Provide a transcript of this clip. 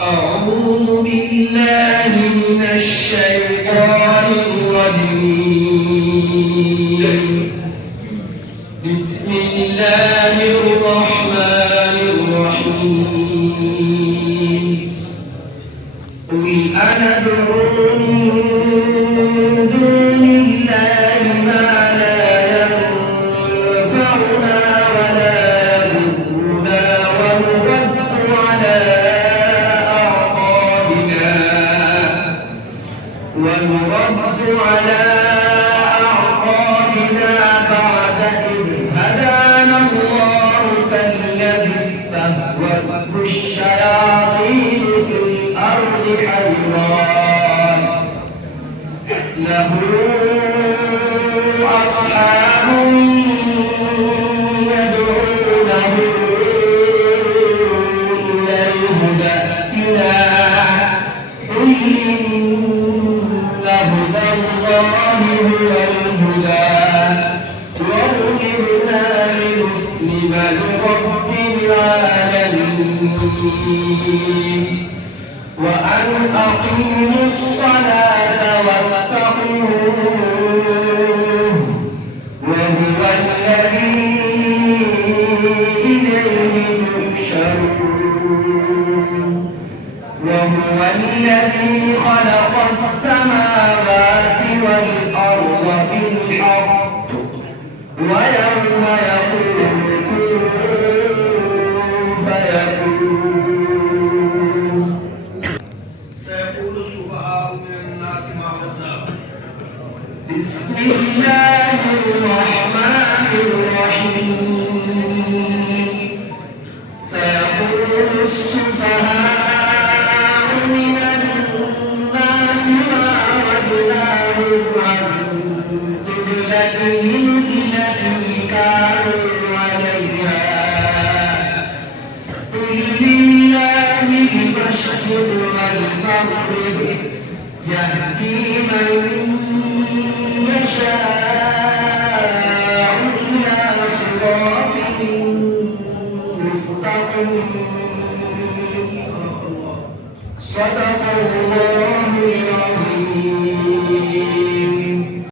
أعوذ بالله من الشيطان الرجيم. بسم الله الرحمن الرحيم. قل أندعو من دون الله ما لا ينفعنا ولا يضرنا ونرد على أعقابنا بعد إذ هدانا الله كالذي استهوته الشياطين في الأرض حيران له أصحاب يدعونه إلى الهدى ائتنا قل هدى الله هو الهدى وأمرنا لنسلم لرب العالمين وأن أقيموا الصلاة واتقوه وهو الذي إليه تحشرون وهو الذي خلق السماوات والأرض بالحق ويوم يقول كن فيكون سيقول السفهاء من الناس ما وزناهم. بسم الله الرحمن الرحيم. سيقول السفهاء التي كانوا عليها قل لله المشرق والمغرب يهدي من يشاء إلى صراط مستقيم. صدق الله